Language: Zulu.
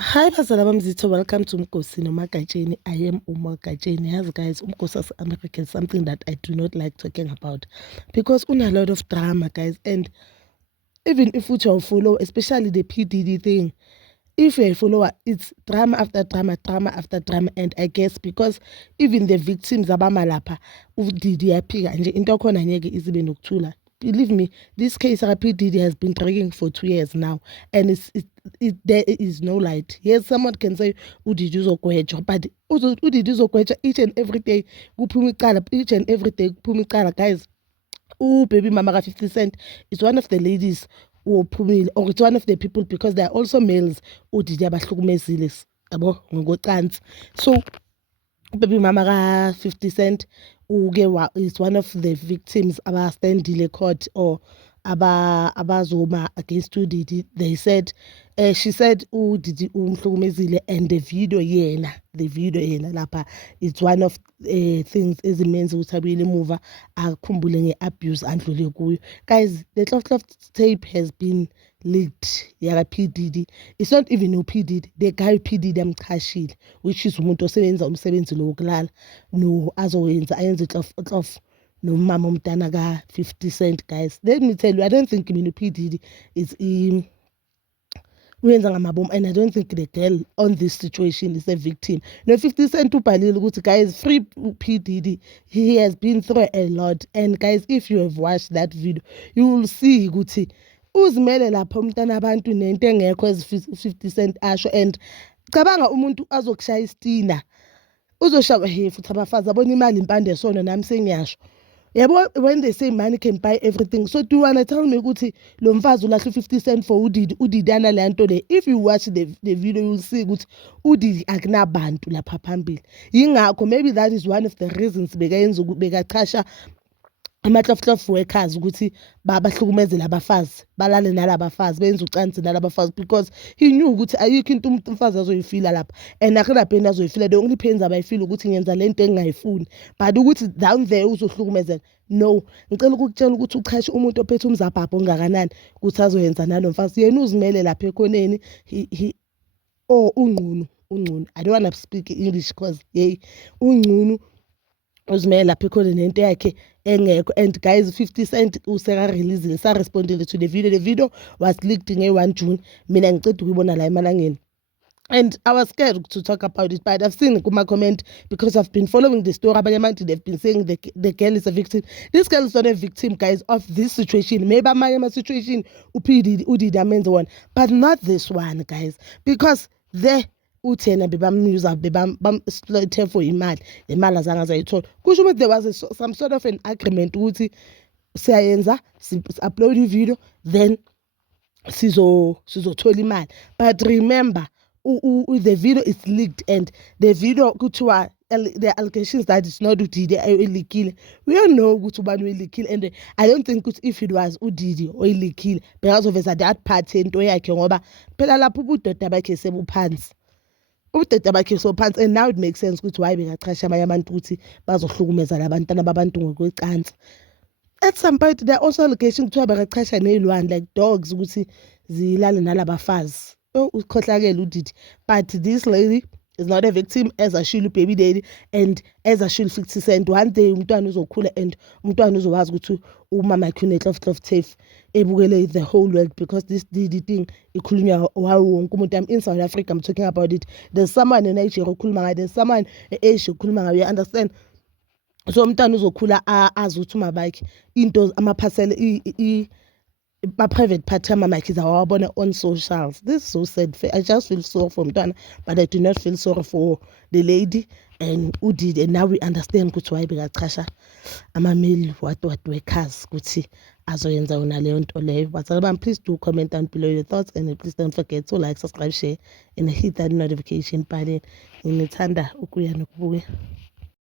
Hi bazalwane bamzitho, welcome to Mkosi Nomagatsheni. I am Umagatsheni. Yes guys, Umkosi America is something that I do not like talking about because a lot of drama guys, and even if you follow, especially the PDD thing, if you're a follower, it's drama after drama, drama after drama. And I guess because even the victims abamalapha uDidi yaphika nje into khona ngeke izibe nokuthula. Believe me, this case PDD has been dragging for 2 years now, and there is no light. Yes, someone can say uDidi uzogwetshwa, but uDidi uzogwetshwa each and every day kuphuma icala, each and every day kuphuma icala guys. Baby mama ka 50 Cent is one of the ladies uphumile, or it's one of the people, because there are also males uDidi abahlukumezile yabo ngokocansi. So baby mama ka 50 Cent is one of the victims abastandile court, or abazoma against uDidi. They said she said uDidi umhlukumezile, and the video yena lapha, it's one of things ezimenza ukuthi abuyele emuva akhumbule nge-abuse andlule kuyo. Guys, the Clove tape has been leaked yaka PDD. It's not even P Diddy, the guy PDD amchashile, which is umuntu osebenza umsebenzi lo wokulala no azowenza ayenze Clove nomama umntana ka 50 Cent. Guys, let me tell you, I don't think P Diddy is uyenza ngamabomu, and I don't think the girl on this situation is a victim. No, 50 Cent ubhalile ukuthi guys, free P Diddy, he has been through a lot. And guys, if you have watched that video, you will see ukuthi uzimele lapha umntana abantu nento engekho as 50 Cent asho. And cabanga umuntu azokushaya isitina uzoshaya futhi abafazi abona imali impande sona, nami sengiyasho. Yabo, when they say money can buy everything, so do you wanna tell me ukuthi lo mfazi ulahle 50 Cent for uDidi anale nto le? If you watch the video, you will see ukuthi uDidi akunabantu lapha phambili. Yingakho maybe that is one of the reasons bekayenza bekachasha ama-Clove workers ukuthi bahlukumezele abafazi, balale nalabafazi, benze ucansi nalabafazi, because he knew ukuthi ayikho into umfazi azoyifila lapha, and akuna pain azoyifila. The only pains abayifila ukuthi ngenza lento engingayifuni, but ukuthi down there uzohlukumezela, no. Ngicela ukukutshela ukuthi uchashe umuntu ophethe umzabhabho ongakanani ukuthi azoyenza nalo mfazi. Yena uzimele lapha ekhoneni, unqunu. I don't want to speak English because unqunu uzimele lapha ekhona nento yakhe engekho. And guys, 50 Cent useka-releasile, sa-respondile to the video. The video was leaked nge-1 June. Mina ngiceda ukuyibona la emalangeni, and I was scared to talk about it, but I've seen kuma-comment, because I've been following the story. Abanye abantu, they've been saying the girl is a victim. This girl is not a victim, guys, of this situation. Maybe amanye situation uDidi amenze one, but not this one, guys, because uthena bebamuse bam-exploite for imali, le mali azange azayithola. Kusho ukuthi there was some sort of an agreement ukuthi siyayenza, si-upload i-video, then sizothola imali. But remember, the video is leaked, and the video kuthiwa the allegations that it's not uDidi oyilikile. We don't know ukuthi ubani oyilikile, and I don't think ukuthi if it was uDidi oyilikile bekazoveza that part yento yakhe, ngoba phela lapho ubudoda bakhe sebuphansi. Ubudoda bakhe sobhansi, and now it makes sense ukuthi why bekachasha abanye abantu ukuthi bazohlukumeza labantwana babantu ngokwecansi. At some point there are also allegations kuthiwa bekachasha ney'lwane like dogs ukuthi zilale nalabafazi. Ukhohlakele uDidi, but this lady is not a victim, as ashilo baby daddy, and as ashilo 50 Cent. One day umntwana uzokhula, and umntwana uzowazi ukuthi umama yakhe une-Clove tape ebukele the whole world, because this Didi thing ikhulunywa wawo wonke umuntu. I'm in South Africa, I'm talking about it. There's someone in Nigeria okhuluma ngayo, there's someone e-Asia okhuluma ngayo, you understand? So umntwana uzokhula azi ukuthi umabakhe into amaphasela private part mama yakhe zawabona on socials. This is so sad. I just feel sorry for mntwana, but I do not feel sorry for the lady and uDidi. And now we understand ukuthi why bekachasha ama-male what workers ukuthi azoyenza yona leyo nto leyo. But please do comment down below your thoughts, and please don't forget to like, subscribe, share, and hit that notification button. Ngithanda ukuya nokubuya.